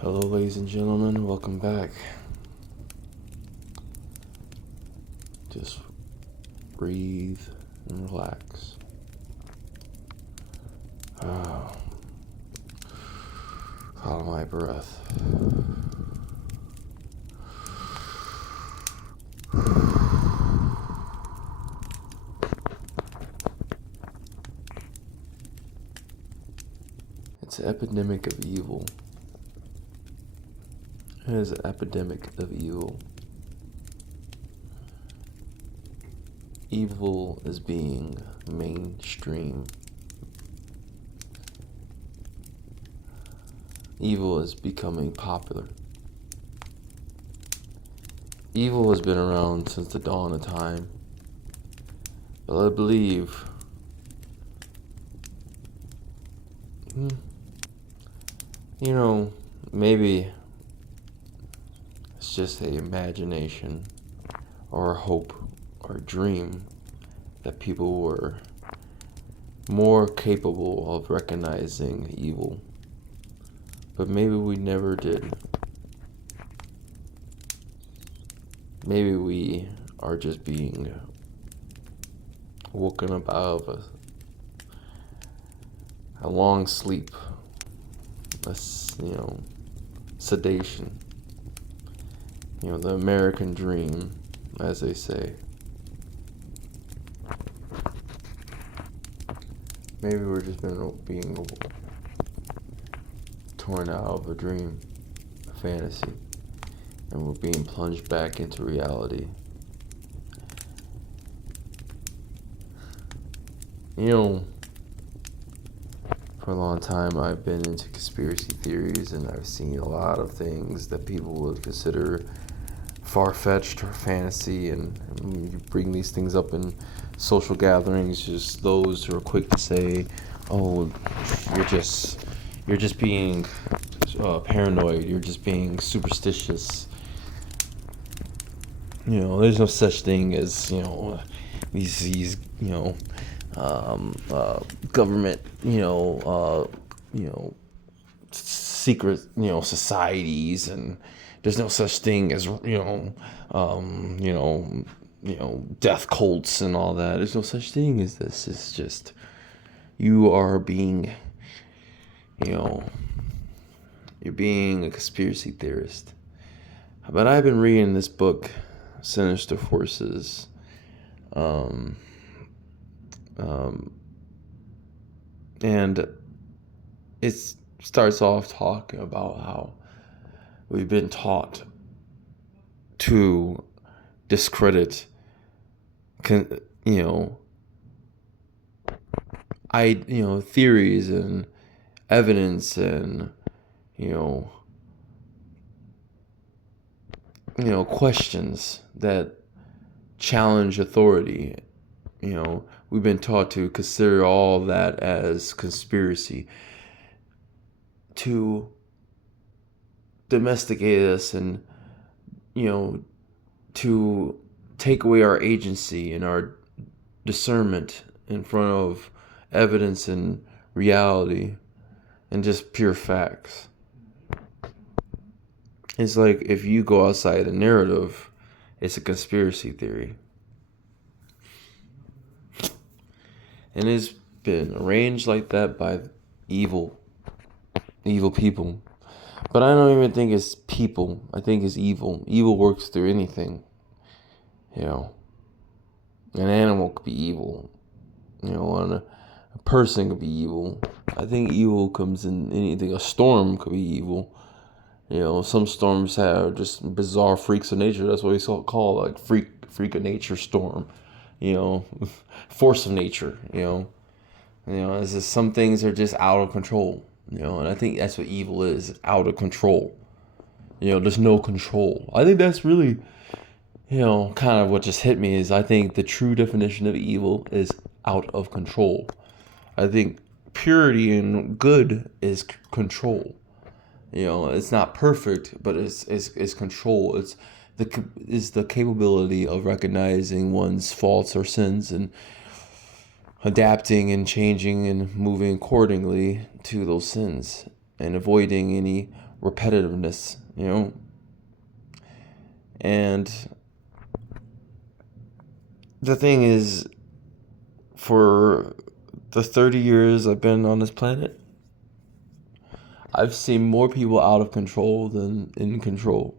Hello, ladies and gentlemen. Welcome back. Just breathe and relax. Follow my breath. It's an epidemic of evil. It is an epidemic of evil. Evil is being mainstream. Evil is becoming popular. Evil has been around since the dawn of time. But I believe maybe it's just an imagination or a hope or a dream that people were more capable of recognizing evil. But maybe we never did. Maybe we are just being woken up out of a long sleep, sedation. The American dream, as they say. Maybe we're just being torn out of a dream, a fantasy, and we're being plunged back into reality. For a long time I've been into conspiracy theories, and I've seen a lot of things that people would consider far-fetched or fantasy, and you bring these things up in social gatherings, just those who are quick to say, oh, you're just being paranoid, you're just being superstitious. There's no such thing as these government secret societies, and there's no such thing as death cults and all that. There's no such thing as this. It's just you are being you're being a conspiracy theorist. But I've been reading this book, Sinister Forces, and it starts off talking about how we've been taught to discredit theories and evidence and questions that challenge authority. We've been taught to consider all that as conspiracy, to domesticate us, and to take away our agency and our discernment in front of evidence and reality and just pure facts. It's like if you go outside the narrative, it's a conspiracy theory. And it's been arranged like that by evil people. But I don't even think it's people. I think it's evil. Evil works through anything. An animal could be evil. And a person could be evil. I think evil comes in anything. A storm could be evil. Some storms have just bizarre freaks of nature. That's what we call like freak of nature storm. Force of nature. It's just some things are just out of control. And I think that's what evil is, out of control. There's no control. I think that's really, kind of what just hit me is I think the true definition of evil is out of control. I think purity and good is control. It's not perfect, but it's control. It's the capability of recognizing one's faults or sins and adapting and changing and moving accordingly to those sins and avoiding any repetitiveness, And the thing is, for the 30 years I've been on this planet, I've seen more people out of control than in control.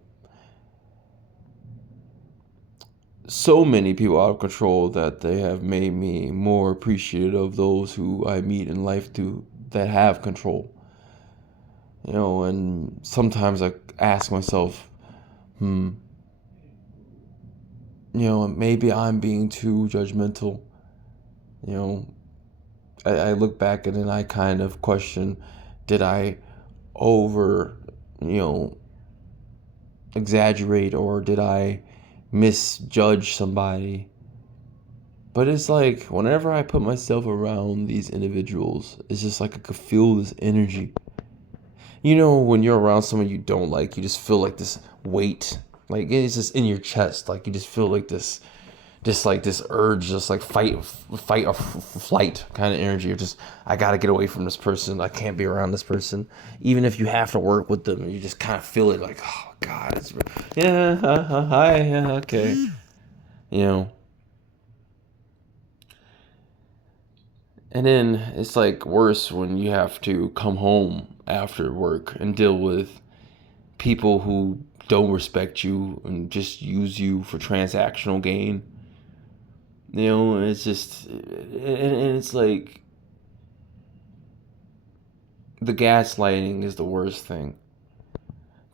So many people out of control that they have made me more appreciative of those who I meet in life that have control. And sometimes I ask myself, maybe I'm being too judgmental. You know, I look back and then I kind of question, did I over, you know, exaggerate, or did I misjudge somebody? But it's like whenever I put myself around these individuals, it's just like I could feel this energy. When you're around someone you don't like, you just feel like this weight, like it's just in your chest, like you just feel like this, just like this urge, just like fight or flight kind of energy. Or just, I gotta get away from this person. I can't be around this person, even if you have to work with them. You just kind of feel it, like, oh God, yeah, hi, yeah, okay, you know. And then it's like worse when you have to come home after work and deal with people who don't respect you and just use you for transactional gain. It's just, and it's like the gaslighting is the worst thing.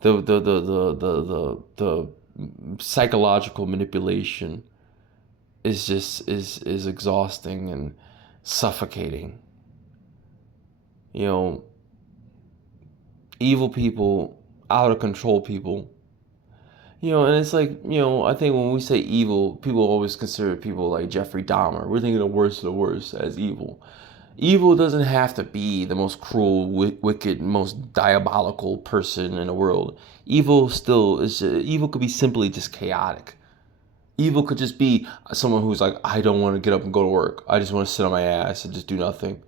The psychological manipulation is exhausting and suffocating. You know, evil people, out of control people. And it's like, I think when we say evil, people always consider people like Jeffrey Dahmer. We're thinking the worst of the worst as evil. Evil doesn't have to be the most cruel, wicked, most diabolical person in the world. Evil could be simply just chaotic. Evil could just be someone who's like, I don't want to get up and go to work. I just want to sit on my ass and just do nothing.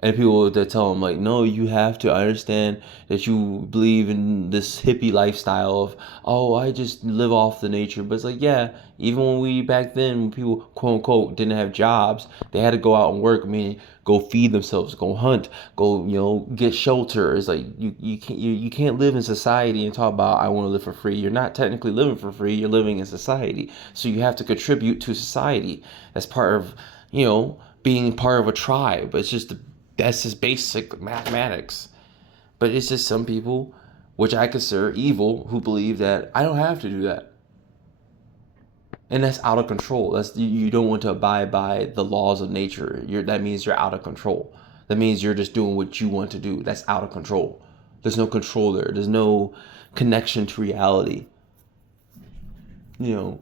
And people that tell them, like, no, you have to understand that you believe in this hippie lifestyle of, oh, I just live off the nature. But it's like, yeah, even when we back then, when people quote unquote didn't have jobs, they had to go out and work. I mean, go feed themselves, go hunt, go, get shelter. It's like you can't live in society and talk about I want to live for free. You're not technically living for free. You're living in society, so you have to contribute to society. That's part of being part of a tribe. That's just basic mathematics. But it's just some people, which I consider evil, who believe that I don't have to do that. And that's out of control. You don't want to abide by the laws of nature. That means you're out of control. That means you're just doing what you want to do. That's out of control. There's no control there. There's no connection to reality. You know,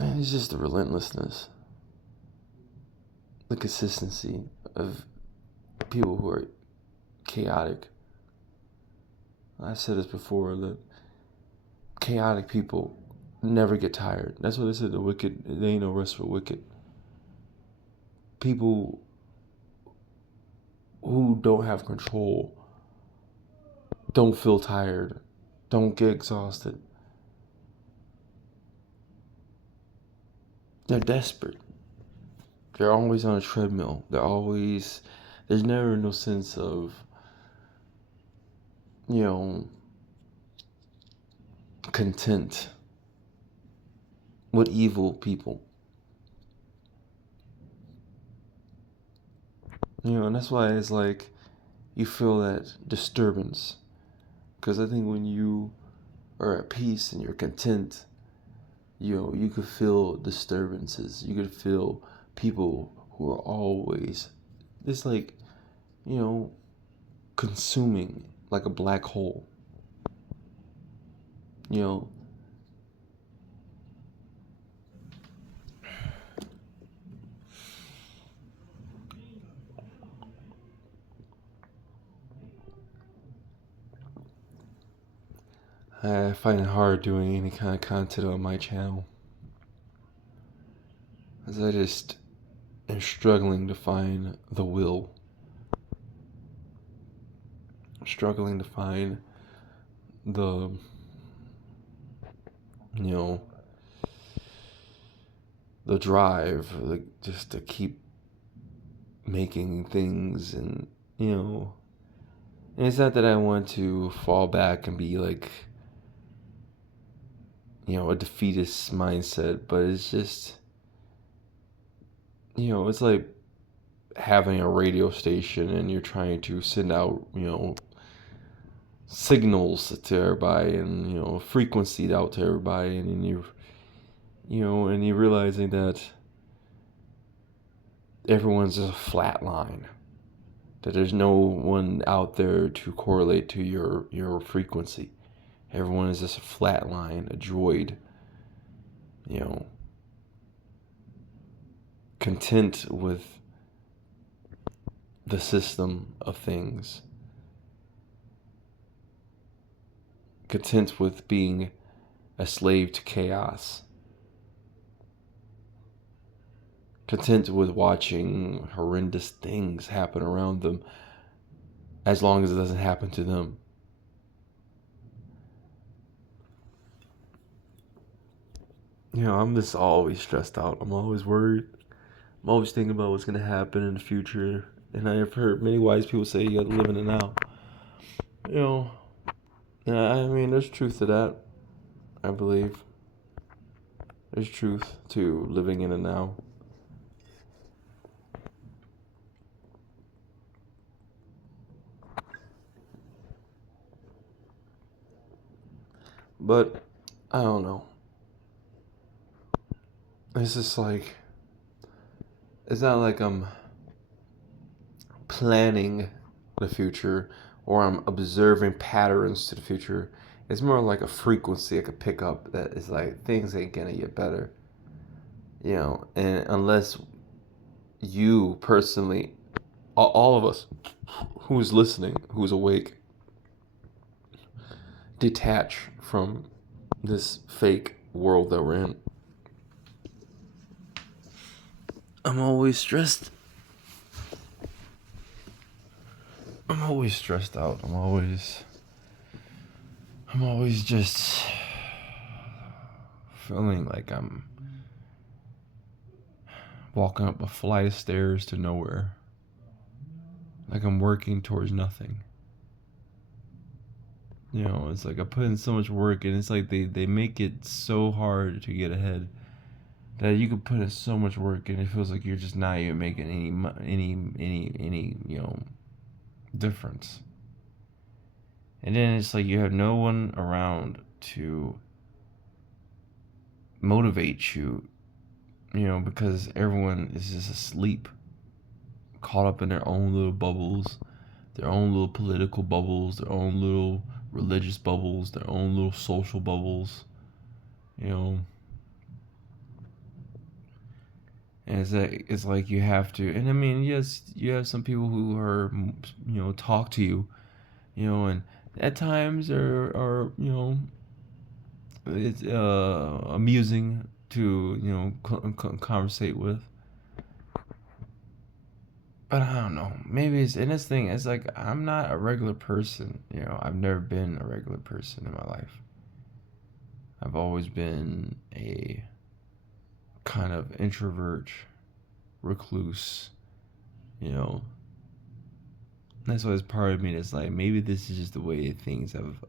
it's just the relentlessness, the consistency of people who are chaotic. I've said this before, that chaotic people never get tired. That's what they said, the wicked, there ain't no rest for wicked. People who don't have control don't feel tired, don't get exhausted. They're desperate. They're always on a treadmill. There's never no sense of, content with evil people. And that's why it's like you feel that disturbance. Because I think when you are at peace and you're content, you could feel disturbances. You could feel people who are always, it's like, consuming like a black hole. You know, I find it hard doing any kind of content on my channel, as I just and struggling to find the will, struggling to find the, you know, the drive, like just to keep making things. And and it's not that I want to fall back and be like, a defeatist mindset, but it's just, it's like having a radio station and you're trying to send out, signals to everybody, and frequency out to everybody, and you're realizing that everyone's just a flat line, that there's no one out there to correlate to your frequency. Everyone is just a flat line, a droid, content with the system of things, content with being a slave to chaos, content with watching horrendous things happen around them as long as it doesn't happen to them. I'm just always stressed out. I'm always worried. I'm always thinking about what's going to happen in the future. And I've heard many wise people say you got to live in the now. I mean, there's truth to that, I believe. There's truth to living in the now. But, I don't know. It's just like, it's not like I'm planning the future or I'm observing patterns to the future. It's more like a frequency I could pick up that is like, things ain't gonna get better. And unless you personally, all of us who's listening, who's awake, detach from this fake world that we're in. I'm always stressed. I'm always stressed out. I'm always just feeling like I'm walking up a flight of stairs to nowhere. Like I'm working towards nothing. It's like I put in so much work, and it's like they make it so hard to get ahead that you could put in so much work, and it feels like you're just not even making any difference. And then it's like you have no one around to motivate you, because everyone is just asleep, caught up in their own little bubbles, their own little political bubbles, their own little religious bubbles, their own little social bubbles, And it's like you have to, and I mean, yes, you have some people who are, talk to you, and at times are it's amusing to conversate with. But I don't know. Maybe it's in this thing. It's like I'm not a regular person. I've never been a regular person in my life. I've always been a kind of introvert, recluse. That's why it's part of me that's like, maybe this is just the way things have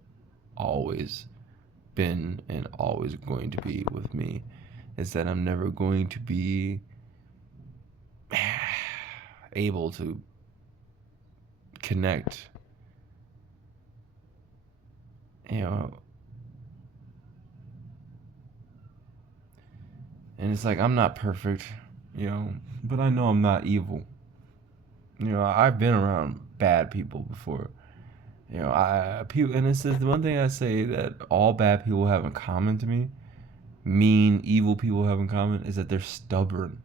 always been and always going to be with me. Is that I'm never going to be able to connect, and it's like I'm not perfect, but I know I'm not evil. I've been around bad people before. People, and this is the one thing I say that all bad people have in common to me, mean, evil people have in common, is that they're stubborn,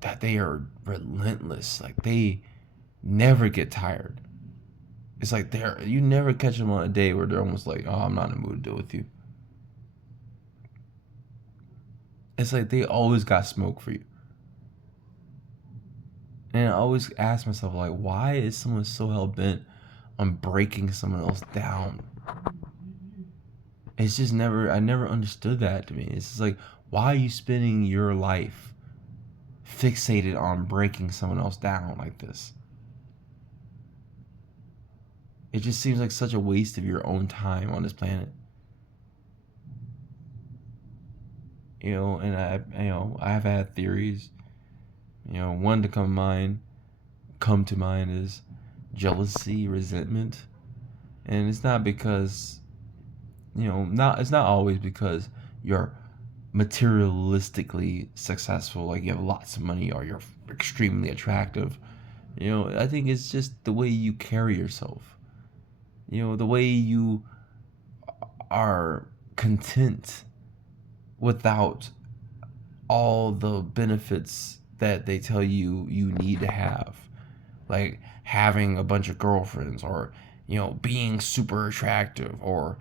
that they are relentless, like they never get tired. It's like you never catch them on a day where they're almost like, oh, I'm not in the mood to deal with you. It's like they always got smoke for you. And I always ask myself, like, why is someone so hell bent on breaking someone else down? It's just I never understood that to me. It's just like, why are you spending your life fixated on breaking someone else down like this? It just seems like such a waste of your own time on this planet. And I've had theories. One to come to mind is jealousy, resentment. And it's not because, not it's not always because you're materialistically successful, like you have lots of money or you're extremely attractive. I think it's just the way you carry yourself. The way you are content without all the benefits that they tell you need to have, like having a bunch of girlfriends, or being super attractive, or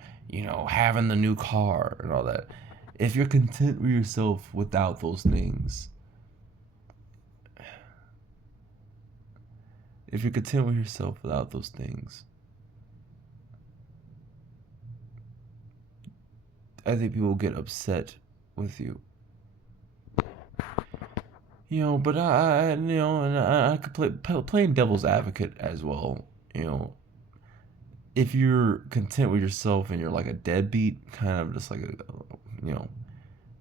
having the new car and all that. If you're content with yourself without those things, if you're content with yourself without those things, I think people get upset with you. But I could playing devil's advocate as well. If you're content with yourself and you're like a deadbeat, kind of just like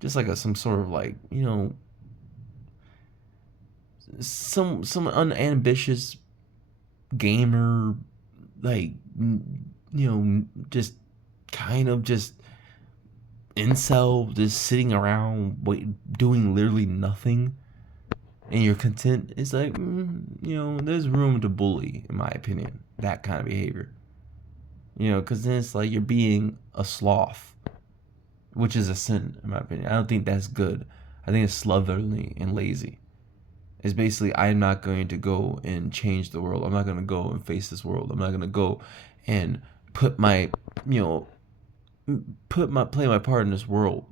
just like some sort of like some unambitious gamer, like just kind of just incel, just sitting around doing literally nothing, and you're content, it's like there's room to bully, in my opinion, that kind of behavior. Because then it's like you're being a sloth, which is a sin, in my opinion. I don't think that's good. I think it's slovenly and lazy. It's basically, I'm not going to go and change the world. I'm not going to go and face this world. I'm not going to go and put my, play my part in this world.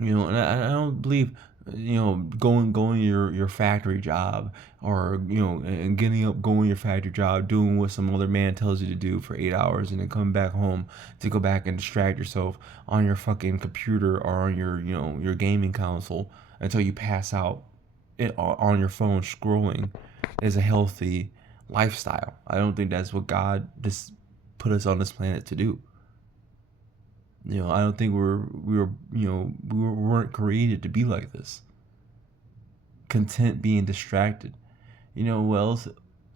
And I don't believe, going your factory job, or and getting up, going your factory job, doing what some other man tells you to do for 8 hours, and then coming back home to go back and distract yourself on your fucking computer or on your gaming console until you pass out on your phone scrolling is a healthy lifestyle. I don't think that's what God put us on this planet to do. I don't think we weren't created to be like this. Content being distracted. Who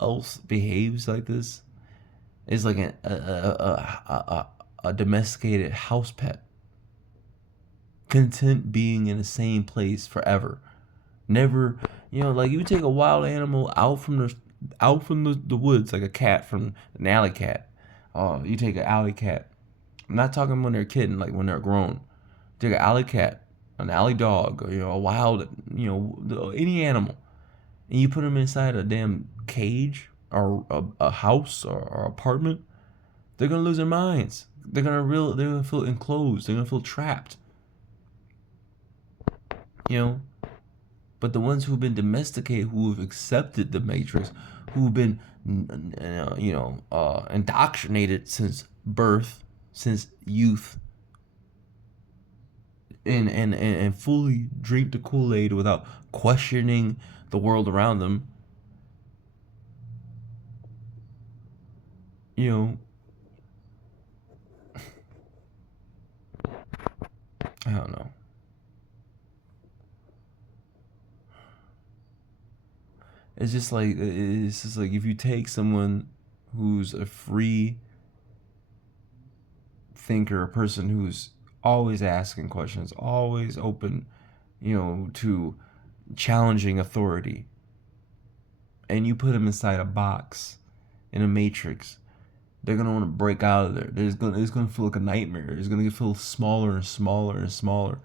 else behaves like this? Is like a domesticated house pet. Content being in the same place forever. Never, like you take a wild animal out from the woods, like a cat from an alley cat. You take an alley cat. I'm not talking when they're a kid, like when they're grown. Take an alley cat, an alley dog, or a wild, any animal, and you put them inside a damn cage or a house or apartment. They're gonna lose their minds. They're gonna feel enclosed. They're gonna feel trapped. But the ones who've been domesticated, who have accepted the matrix, who've been indoctrinated since birth, since youth, and fully drink the Kool-Aid without questioning the world around them, I don't know. It's just like if you take someone who's a free thinker, a person who's always asking questions, always open, to challenging authority, and you put them inside a box, in a matrix, they're gonna want to break out of there. It's gonna feel like a nightmare. It's gonna feel smaller and smaller and smaller,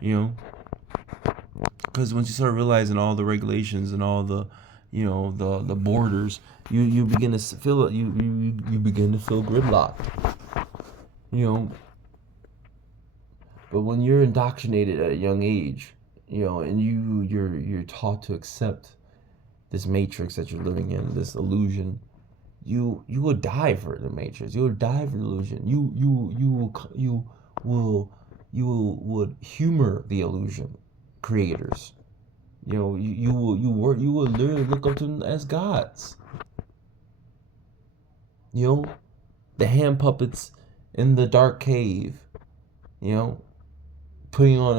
because once you start realizing all the regulations and all the the borders, you begin to feel it. You begin to feel gridlocked. But when you're indoctrinated at a young age, and you're taught to accept this matrix that you're living in, this illusion, you will die for the matrix. You will die for the illusion. You would humor the illusion creators. You will literally look up to them as gods. The hand puppets in the dark cave. Putting on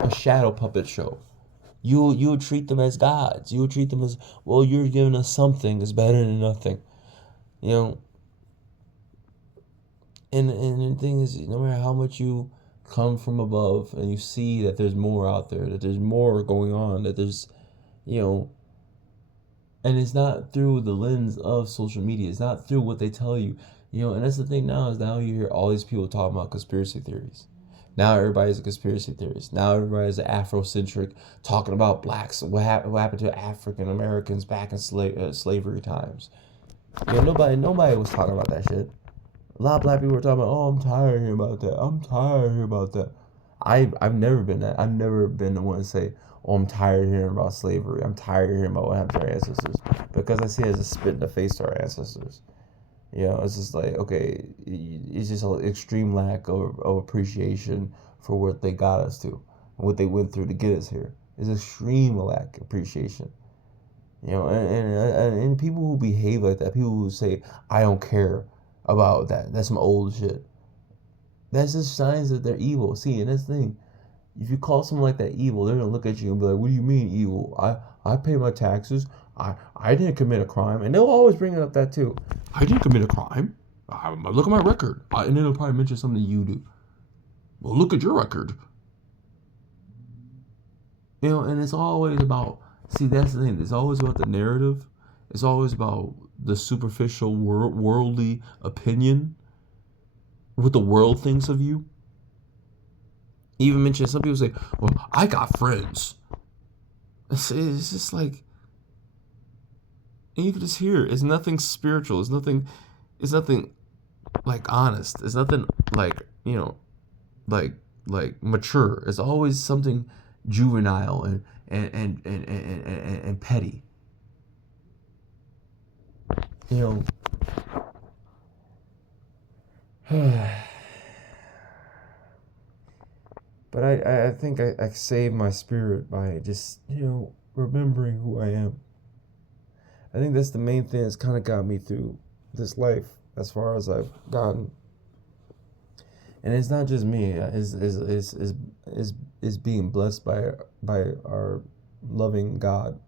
a shadow puppet show. You'll treat them as gods. You'll treat them as, well, you're giving us something that's better than nothing. And the thing is, no matter how much you come from above and you see that there's more out there, that there's more going on, that there's, and it's not through the lens of social media. It's not through what they tell you. And that's the thing now, is now you hear all these people talking about conspiracy theories. Now everybody's a conspiracy theorist. Now everybody's Afrocentric, talking about blacks. What happened to African Americans back in slavery times? Nobody was talking about that shit. A lot of black people were talking about, oh, I'm tired of hearing about that. I'm tired of hearing about that. I've never been that. I've never been the one to say, oh, I'm tired of hearing about slavery. I'm tired of hearing about what happened to our ancestors. Because I see it as a spit in the face to our ancestors. It's just like, okay, it's just an extreme lack of appreciation for what they got us to, and what they went through to get us here. It's extreme lack of appreciation. And people who behave like that, people who say, I don't care about that, that's some old shit. That's just signs that they're evil. See, and that's the thing. If you call someone like that evil, they're gonna look at you and be like, what do you mean evil? I pay my taxes. I didn't commit a crime. And they'll always bring up that too. I didn't commit a crime. Look at my record. And then they'll probably mention something you do. Well, look at your record. And it's always about, see, that's the thing. It's always about the narrative. It's always about the superficial worldly opinion, what the world thinks of you. Even mention, some people say, well, I got friends. It's just like, and you can just hear it. It's nothing spiritual. It's nothing like honest. It's nothing like, like mature. It's always something juvenile and petty. But I think I saved my spirit by just, remembering who I am. I think that's the main thing that's kind of got me through this life as far as I've gotten. And it's not just me. It's being blessed by our loving God.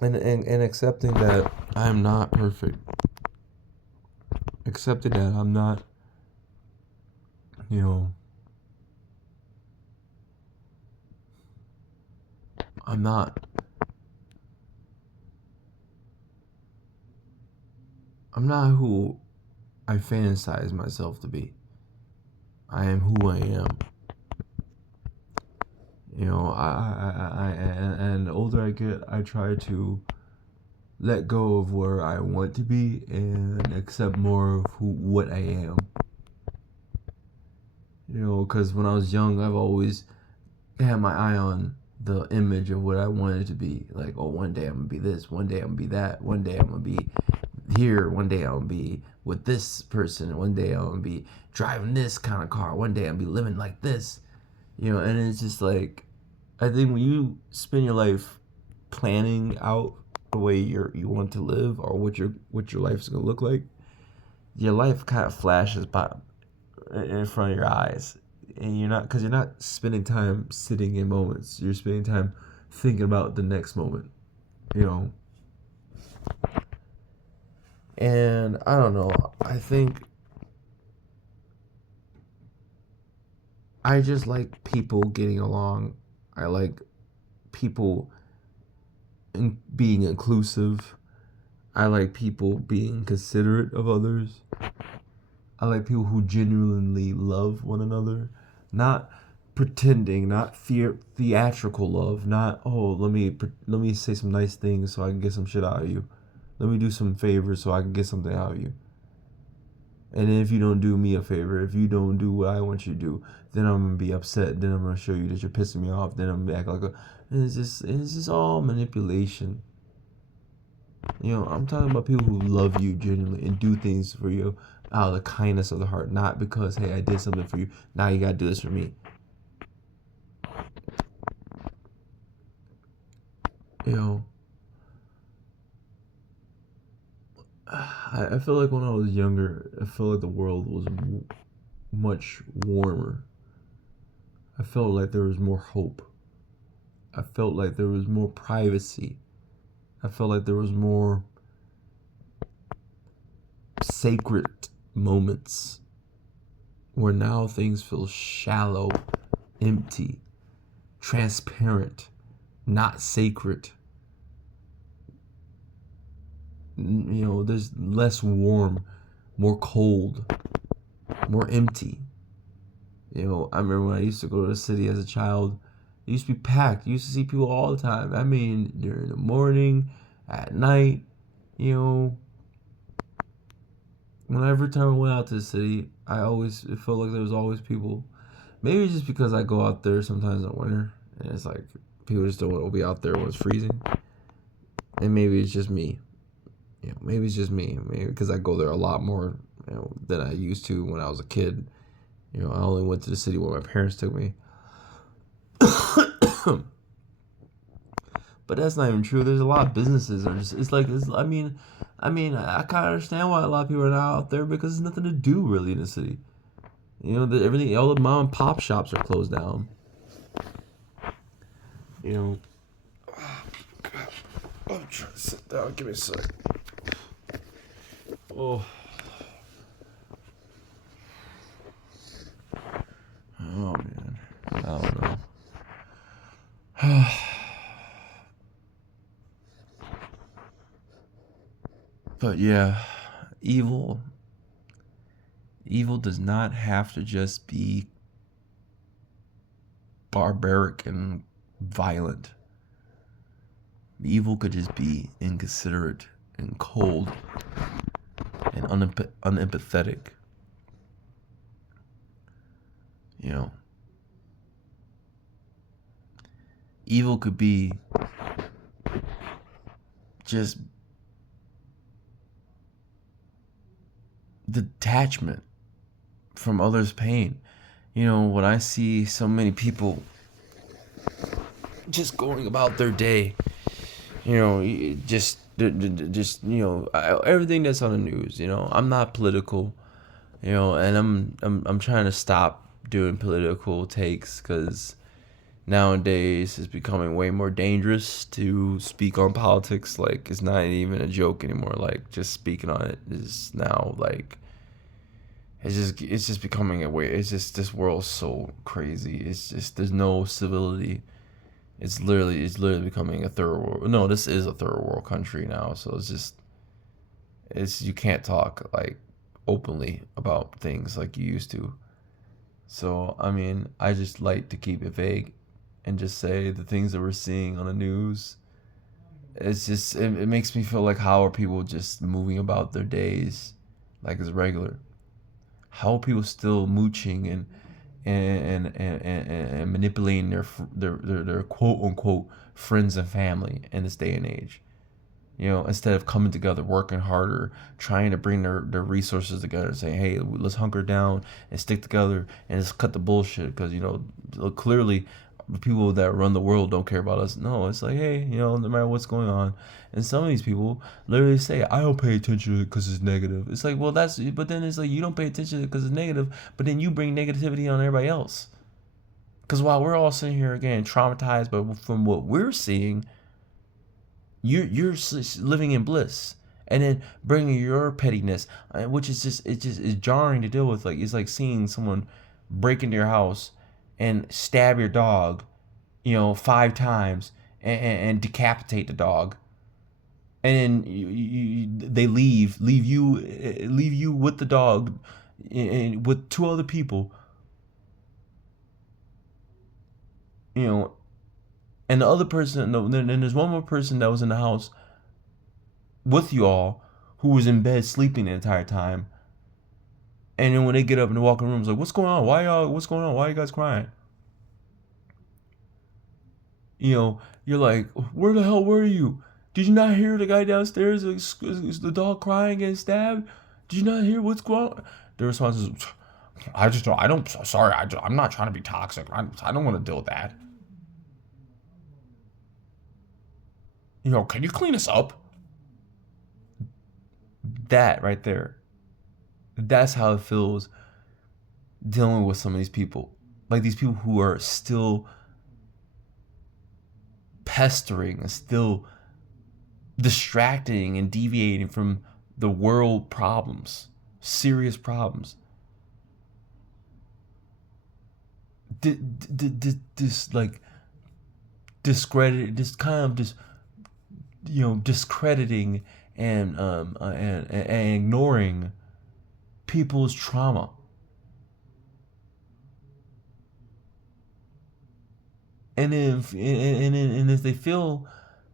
And accepting that I'm not perfect. Accepting that I'm not, I'm not who I fantasize myself to be. I am who I am. And the older I get, I try to let go of where I want to be and accept more of what I am. Because when I was young, I've always had my eye on the image of what I wanted to be. Like, oh, one day I'm going to be this, one day I'm going to be that, one day I'm going to be here, one day I'm going to be with this person, one day I'm going to be driving this kind of car, one day I'm going to be living like this. And it's just like, I think when you spend your life planning out the way you want to live, or what your life's gonna look like, your life kind of flashes by in front of your eyes, and you're not spending time sitting in moments. You're spending time thinking about the next moment, And I don't know. I think I just like people getting along. I like people being inclusive. I like people being considerate of others. I like people who genuinely love one another. Not pretending, not theatrical love. Not, oh, let me say some nice things so I can get some shit out of you. Let me do some favors so I can get something out of you. And then if you don't do me a favor, if you don't do what I want you to do, then I'm gonna be upset. Then I'm gonna show you that you're pissing me off. Then I'm gonna act like a. And it's just all manipulation. I'm talking about people who love you genuinely and do things for you out of the kindness of the heart, not because, hey, I did something for you. Now you gotta do this for me. I feel like when I was younger, I felt like the world was much warmer. I felt like there was more hope. I felt like there was more privacy. I felt like there was more sacred moments, where now things feel shallow, empty, transparent, not sacred. There's less warm, more cold, more empty. I remember when I used to go to the city as a child, it used to be packed. You used to see people all the time. I mean, during the morning, at night, Whenever time I went out to the city, it felt like there was always people. Maybe it's just because I go out there sometimes in winter, and it's like people just don't want to be out there when it's freezing. And maybe it's just me. Maybe it's just me. Maybe because I go there a lot more, than I used to when I was a kid. I only went to the city when my parents took me. But that's not even true. There's a lot of businesses are just. I kind of understand why a lot of people are not out there, because there's nothing to do really in the city. Everything, all the mom and pop shops are closed down. I'm trying to sit down. Give me a sec. Oh. Oh man, I don't know. But yeah, evil does not have to just be barbaric and violent. Evil could just be inconsiderate and cold and unempathetic. Evil could be just detachment from others' pain. When I see so many people just going about their day, just everything that's on the news. I'm not political, and I'm trying to stop doing political takes, because nowadays it's becoming way more dangerous to speak on politics. Like, it's not even a joke anymore. Like, just speaking on it is now like it's just becoming a way. It's just, this world's so crazy. It's just, there's no civility. It's literally becoming a third world. No, this is a third world country now. So you can't talk like openly about things like you used to. So I just like to keep it vague and just say the things that we're seeing on the news. It's just, it makes me feel like, how are people just moving about their days like it's regular? How are people still mooching and manipulating their quote unquote friends and family in this day and age? Instead of coming together, working harder, trying to bring their resources together and saying, hey, let's hunker down and stick together and just cut the bullshit. Because, clearly the people that run the world don't care about us. No, it's like, hey, no matter what's going on. And some of these people literally say, I don't pay attention because it's negative. It's like, well, but then it's like, you don't pay attention because it's negative, but then you bring negativity on everybody else. Because while we're all sitting here, again, traumatized, but from what we're seeing, you're living in bliss, and then bringing your pettiness, which is just, is jarring to deal with. Like, it's like seeing someone break into your house and stab your dog 5 times and decapitate the dog, and then they leave you with the dog and with 2 other people, and the other person, no, then there's one more person that was in the house with you all, who was in bed sleeping the entire time, And then when they get up and they walk in the room, it's like, what's going on? What's going on? Why are you guys crying? You're like, where the hell were you? Did you not hear the guy downstairs, is the dog crying and stabbed? Did you not hear what's going on? The response is, I just don't, I don't, sorry, I'm not trying to be toxic. I don't want to deal with that. Can you clean us up? That right there. That's how it feels dealing with some of these people. Like these people who are still pestering and still distracting and deviating from the world problems, serious problems. This like discredit, this kind of just discrediting and ignoring people's trauma. And if they feel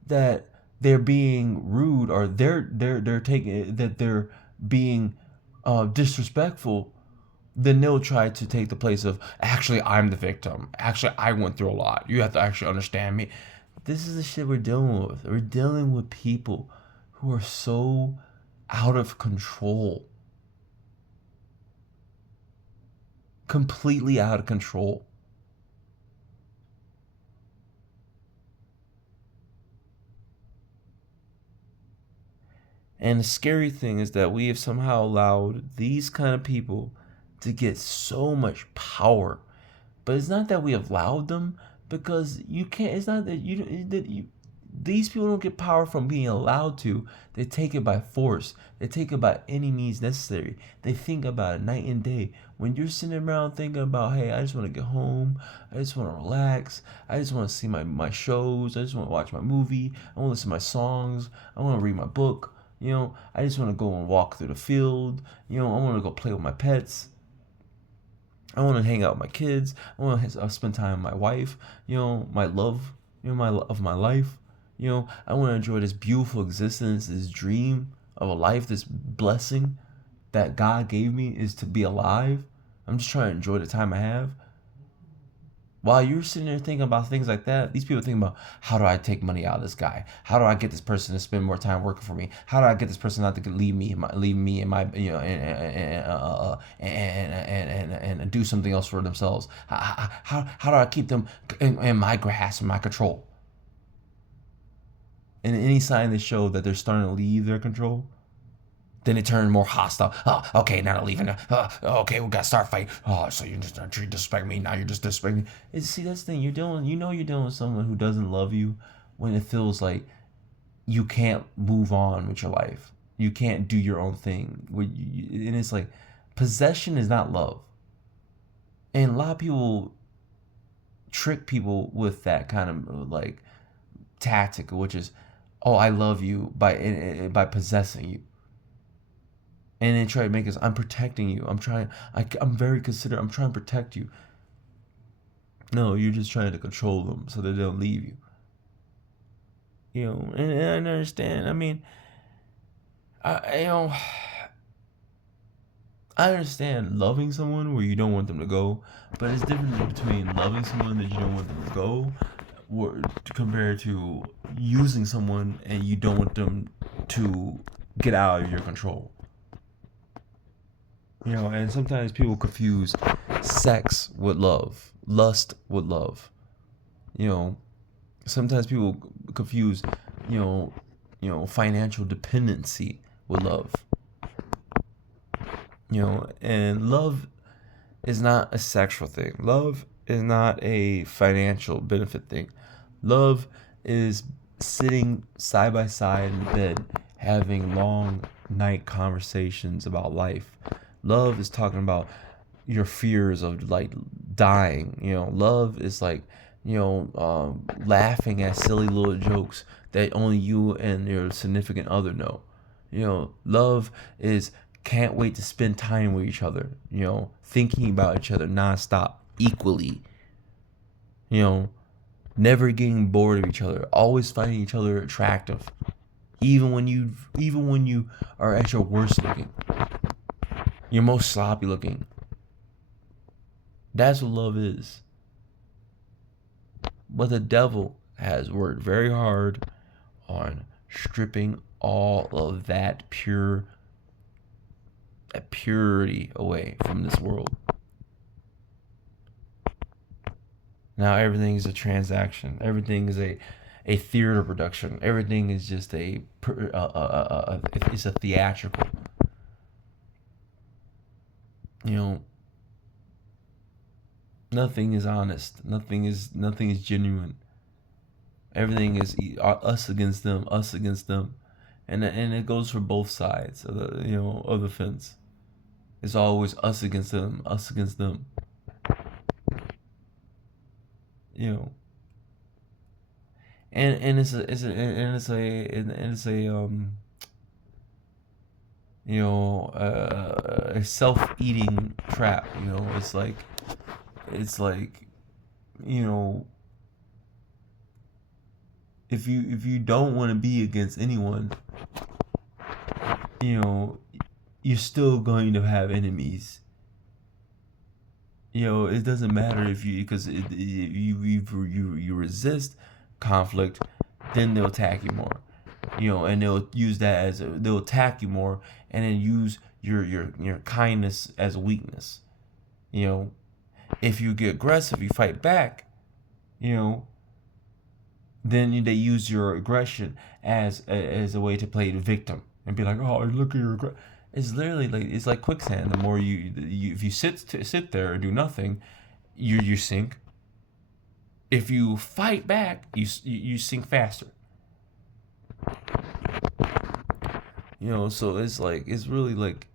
that they're being rude or they're taking that they're being disrespectful, then they'll try to take the place of, actually I'm the victim. Actually I went through a lot. You have to actually understand me. This is the shit we're dealing with. We're dealing with people who are so out of control. Completely out of control. And the scary thing is that we have somehow allowed these kind of people to get so much power. But it's not that we have allowed them, because you can't. It's not that you. These people don't get power from being allowed to. They take it by force. They take it by any means necessary. They think about it night and day. When you're sitting around thinking about, hey, I just want to get home. I just want to relax. I just want to see my shows. I just want to watch my movie. I want to listen to my songs. I want to read my book. I just want to go and walk through the field. I want to go play with my pets. I want to hang out with my kids. I want to spend time with my wife. My love. My life. I want to enjoy this beautiful existence, this dream of a life, this blessing that God gave me is to be alive. I'm just trying to enjoy the time I have. While you're sitting there thinking about things like that, these people think about, how do I take money out of this guy? How do I get this person to spend more time working for me? How do I get this person not to leave me and my and do something else for themselves? How do I keep them in my grasp, in my control? And any sign that show that they're starting to leave their control, then they turn more hostile. Oh, okay, now they're leaving. Okay, we gotta start fight. Oh, so you just disrespect me. Now you're just disrespecting me. See, that's the thing. You're dealing with someone who doesn't love you when it feels like you can't move on with your life. You can't do your own thing. And it's like, possession is not love. And a lot of people trick people with that kind of like tactic, which is, oh, I love you by possessing you. And then try to make us, I'm protecting you. I'm very considerate. I'm trying to protect you. No, you're just trying to control them so that they don't leave you. And I understand. I mean, I understand loving someone where you don't want them to go, but it's different between loving someone that you don't want them to go, compared to using someone and you don't want them to get out of your control. And sometimes people confuse sex with love, lust with love. Sometimes people confuse, financial dependency with love. And love is not a sexual thing. Love is not a financial benefit thing. Love is sitting side by side in bed, having long night conversations about life. Love is talking about your fears of like dying. Love is like, laughing at silly little jokes that only you and your significant other know. Love is can't wait to spend time with each other. Thinking about each other nonstop, equally. Never getting bored of each other, always finding each other attractive, even when you are at your worst looking. You're most sloppy looking. That's what love is. But the devil has worked very hard on stripping all of that purity away from this world. Now everything is a transaction. Everything is a theater production. Everything is just it's a theatrical. You know, nothing is honest. Nothing is genuine. Everything is us against them, and it goes for both sides of the fence. It's always us against them, us against them. You know, and it's a self-eating trap. It's like you know if you don't want to be against anyone, you're still going to have enemies. It doesn't matter if you resist conflict, then they'll attack you more. And they'll use that they'll attack you more, and then use your kindness as a weakness. If you get aggressive, you fight back. Then they use your aggression as a way to play the victim and be like, oh, look at your aggression. It's literally like quicksand. The more if you sit there and do nothing, you sink. If you fight back, you sink faster. So it's really like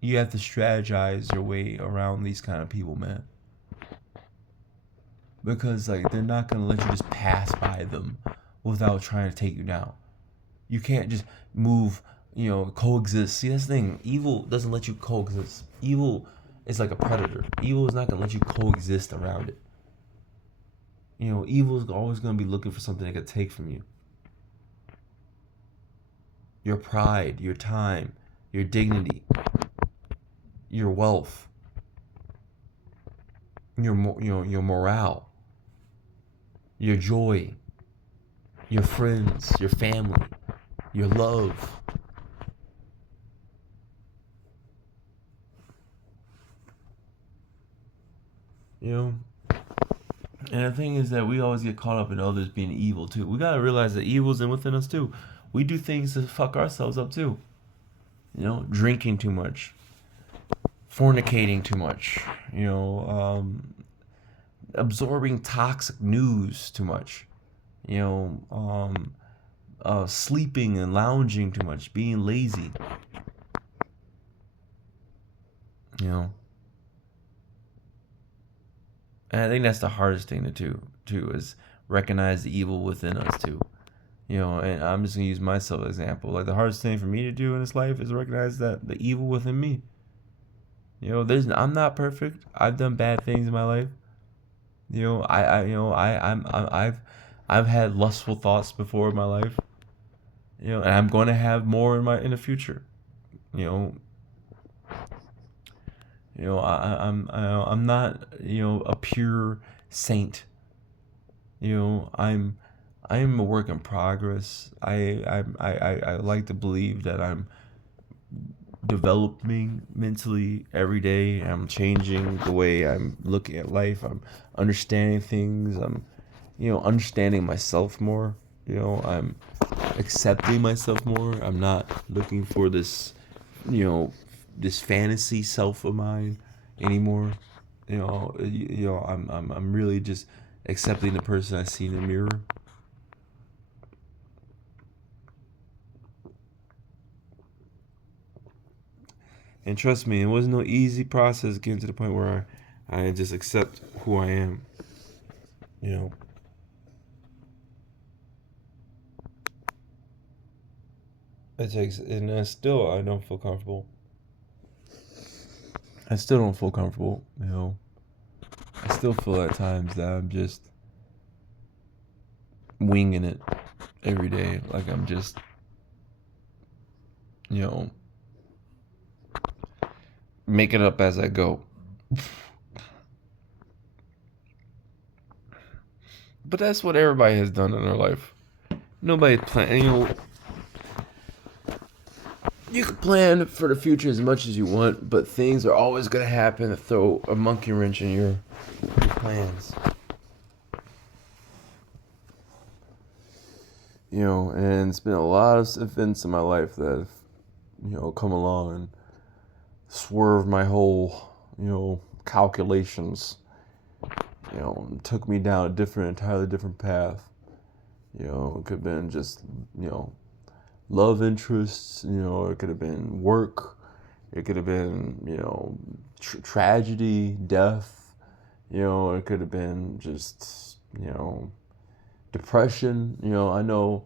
you have to strategize your way around these kind of people, man. Because they're not gonna let you just pass by them without trying to take you down. You can't just move, coexist. See, that's the thing. Evil doesn't let you coexist. Evil is like a predator. Evil is not gonna let you coexist around it. Evil is always gonna be looking for something it could take from you. Your pride, your time, your dignity, your wealth, your morale, your joy, your friends, your family, your love. And the thing is that we always get caught up in others being evil too. We gotta realize that evil's within us too. We do things to fuck ourselves up too. Drinking too much, fornicating too much, absorbing toxic news too much, sleeping and lounging too much, being lazy. And I think that's the hardest thing to do too, is recognize the evil within us too. And I'm just gonna use myself as an example. Like, the hardest thing for me to do in this life is recognize that the evil within me. I'm not perfect. I've done bad things in my life. I've had lustful thoughts before in my life. And I'm going to have more in the future. I'm not a pure saint. I'm a work in progress. I like to believe that I'm developing mentally every day. I'm changing the way I'm looking at life. I'm understanding things. I'm understanding myself more. I'm accepting myself more. I'm not looking for this this fantasy self of mine anymore. I'm really just accepting the person I see in the mirror. And trust me, it wasn't no easy process getting to the point where I just accept who I am. It takes, and I don't feel comfortable. I still don't feel comfortable. I still feel at times that I'm just winging it every day. Like, I'm just, make it up as I go. But that's what everybody has done in their life. Nobody plan. You can plan for the future as much as you want, but things are always gonna happen to throw a monkey wrench in your plans. And it's been a lot of events in my life that have, come along and swerved my whole, calculations. And took me down a entirely different path. It could have been just, love interests. It could have been work. It could have been, tragedy, death. It could have been just, depression. I know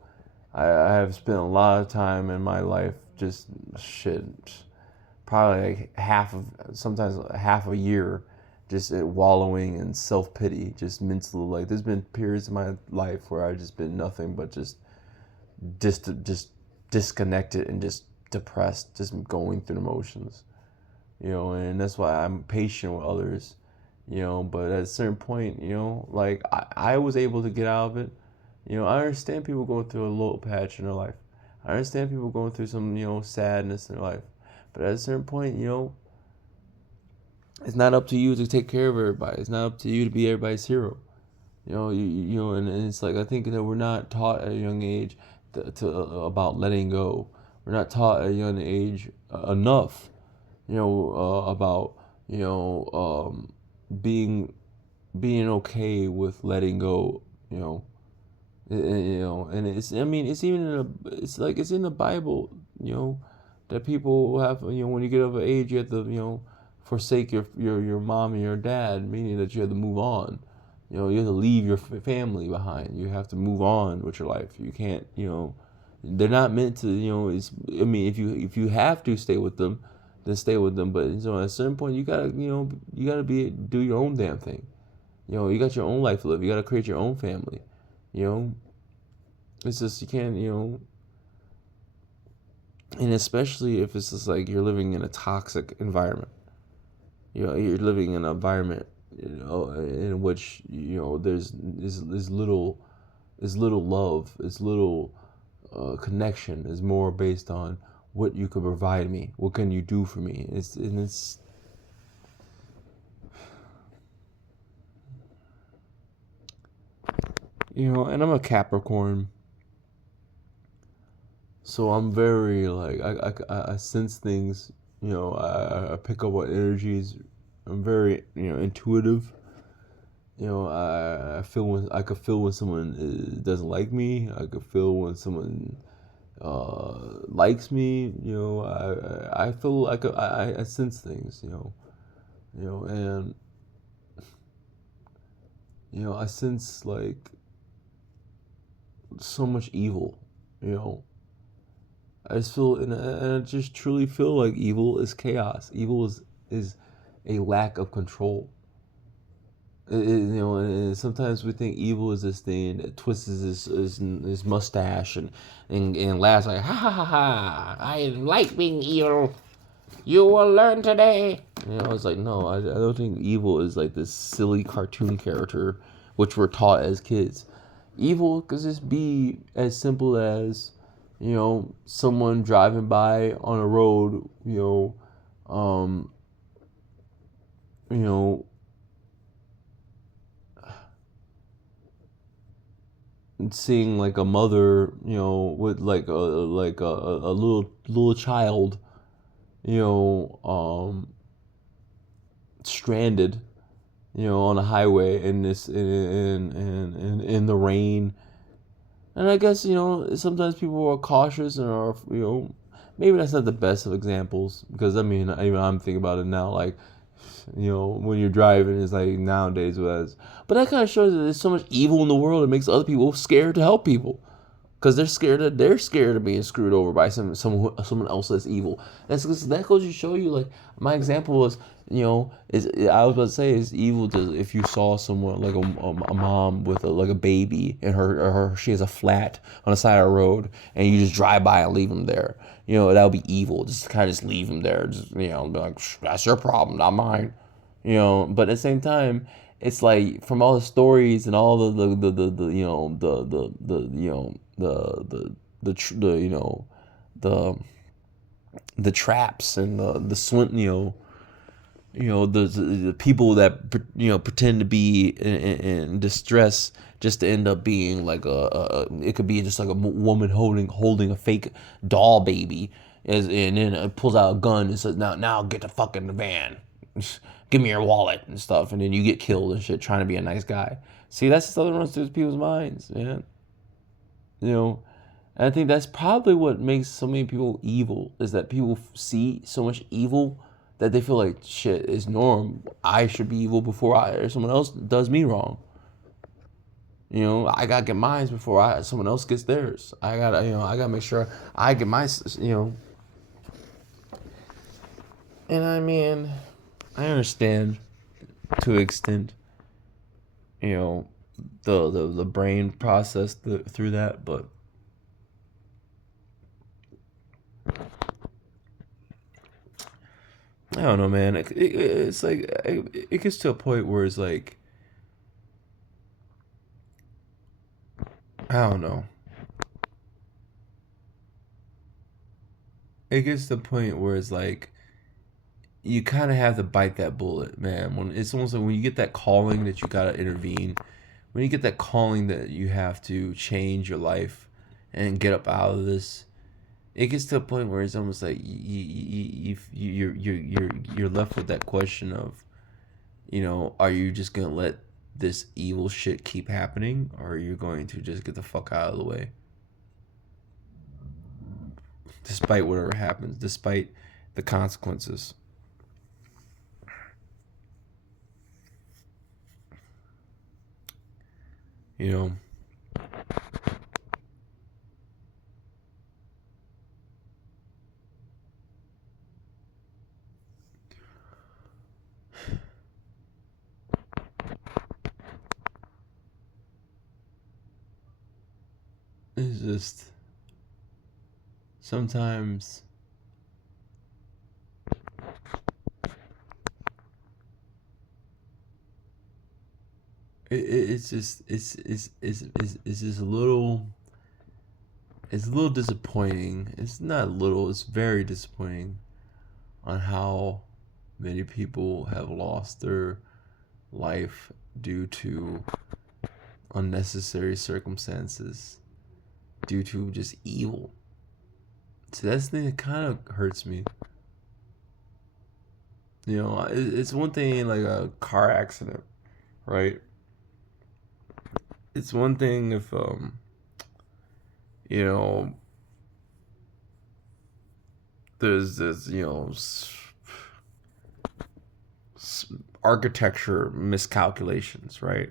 I have spent a lot of time in my life just probably like sometimes half a year just wallowing in self-pity, just mentally. Like, there's been periods in my life where I've just been nothing but just disconnected and just depressed, just going through the motions, and that's why I'm patient with others, but at a certain point, like I was able to get out of it. I understand people going through a low patch in their life. I understand people going through some, sadness in their life, but at a certain point, it's not up to you to take care of everybody. It's not up to you to be everybody's hero. And it's like, I think that we're not taught at a young age about letting go. We're not taught at a young age enough, about being okay with letting go. And it's it's even it's in the Bible. That people have, when you get of age, you have to forsake your mom and your dad, meaning that you have to move on. You have to leave your family behind. You have to move on with your life. You can't, they're not meant to, if you have to stay with them, then stay with them. But at a certain point, you gotta do your own damn thing. You got your own life to live. You gotta create your own family. It's just, you can't, and especially if it's just like you're living in a toxic environment. You're living in an environment, in which there's little love, is little connection. Is more based on what you could provide me, what can you do for me. It's and I'm a Capricorn, so I'm very like I sense things. I pick up on energies. I'm very intuitive. I could feel when someone doesn't like me. I could feel when someone likes me. I feel like I sense things. And I sense like so much evil. I just feel, and I just truly feel like evil is chaos. Evil is a lack of control. And sometimes we think evil is this thing that twists his mustache and laughs like, ha ha ha ha, I like being evil. You will learn today. It's like, no, I don't think evil is like this silly cartoon character, which we're taught as kids. Evil could just be as simple as, someone driving by on a road, um, you know, seeing like a mother, with like a little child, stranded, on a highway in this in the rain. And I guess, sometimes people are cautious and are, maybe that's not the best of examples, because even I'm thinking about it now, like, when you're driving, it's like nowadays was. But that kind of shows that there's so much evil in the world, it makes other people scared to help people. because they're scared of being screwed over by someone else that's evil. That goes to show you, like, my example was, is I was about to say, it's evil to, if you saw someone like a mom with a baby, and her she has a flat on the side of the road, and you just drive by and leave them there. That would be evil. Just kind of just leave them there. Just be like, that's your problem, not mine. But at the same time, it's like, from all the stories and all the the traps and the swin the people that pretend to be in distress, just to end up being like it could be just like a woman holding a fake doll baby, and then it pulls out a gun and says, now get the fuck in the van, give me your wallet and stuff, and then you get killed and shit trying to be a nice guy. See, that's the stuff that runs through people's minds, man. And I think that's probably what makes so many people evil, is that people see so much evil that they feel like, shit is norm. I should be evil before someone else does me wrong. I gotta get mine before someone else gets theirs. I gotta make sure I get my. And I mean, I understand to an extent, the brain process through that, but I don't know, man. It's like, it gets to a point where it's like, I don't know. It gets to the point where it's like, you kind of have to bite that bullet, man. When it's almost like, when you get that calling that you gotta intervene, when you get that calling that you have to change your life and get up out of this, it gets to a point where it's almost like you're left with that question of, are you just gonna let this evil shit keep happening, or are you going to just get the fuck out of the way, despite whatever happens, despite the consequences? You know, it's just sometimes it's just it's just a little, it's a little disappointing. It's not little, it's very disappointing on how many people have lost their life due to unnecessary circumstances, due to just evil. So that's the thing that kind of hurts me. It's one thing like a car accident, right? It's one thing if you know there's this architecture miscalculations, right?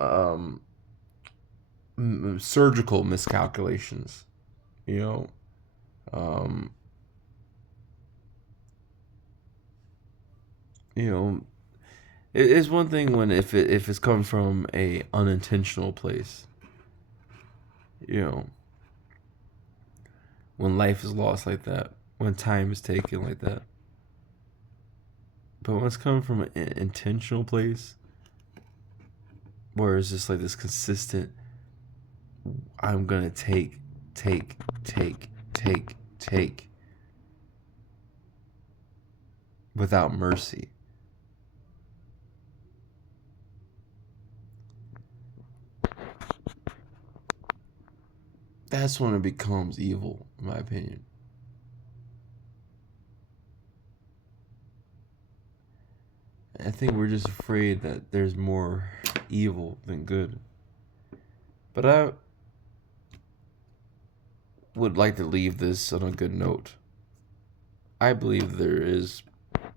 Um, Surgical miscalculations, you know. Um, you know, it's one thing when if it's coming from a unintentional place, you know, when life is lost like that, when time is taken like that. But when it's coming from an intentional place, where it's just like this consistent, I'm gonna take, take, without mercy. That's when it becomes evil, in my opinion. I think we're just afraid that there's more evil than good. But I would like to leave this on a good note. I believe there is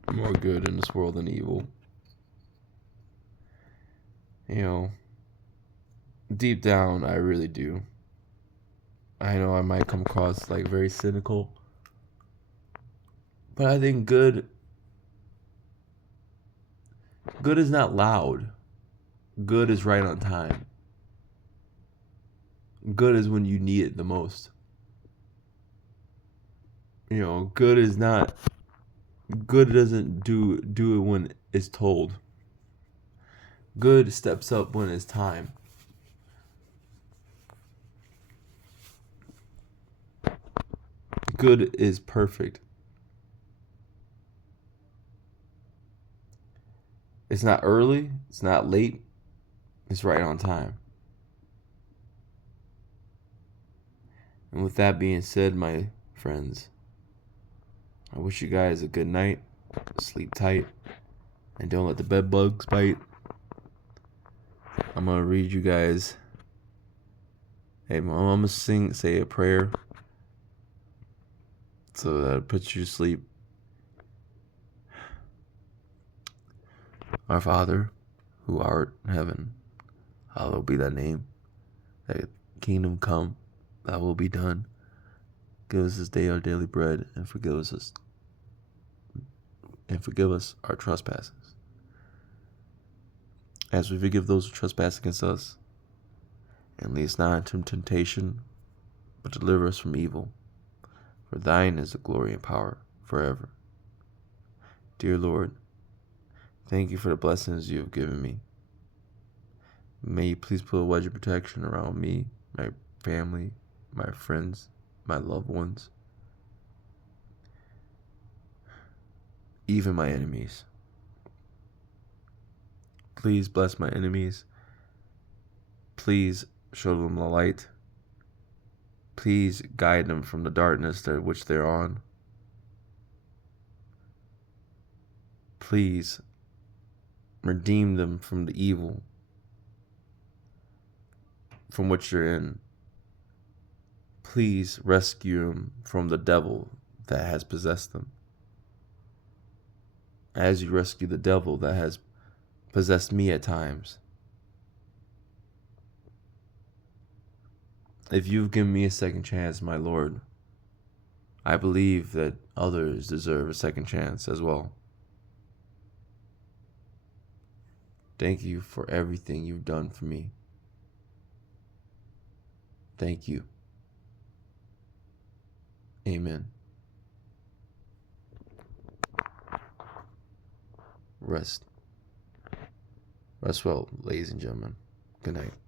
more good in this world than evil. You know, Deep down, I really do. I know I might come across like very cynical, but I think good is not loud. Good is right on time. Good is when you need it the most. Good is not good doesn't do it when it's told. Good steps up when it's time. Good is perfect. It's not early, it's not late, it's right on time. And with that being said, my friends, I wish you guys a good night. Sleep tight. And don't let the bed bugs bite. I'm going to read you guys. Hey, I'm going to say a prayer. So that it puts you to sleep. Our Father, who art in heaven, hallowed be thy name. Thy kingdom come, thy will be done. Give us this day our daily bread, and forgive us our trespasses, as we forgive those who trespass against us. And lead us not into temptation, but deliver us from evil. For thine is the glory and power forever. Dear Lord, thank you for the blessings you have given me. May you please put a wedge of protection around me, my family, my friends, my loved ones, even my enemies. Please bless my enemies. Please show them the light. Please guide them from the darkness which they're on. Please redeem them from the evil from which they're in. Please rescue them from the devil that has possessed them, as you rescue the devil that has possessed me at times. If you've given me a second chance, my Lord, I believe that others deserve a second chance as well. Thank you for everything you've done for me. Thank you. Amen. Rest well, ladies and gentlemen. Good night.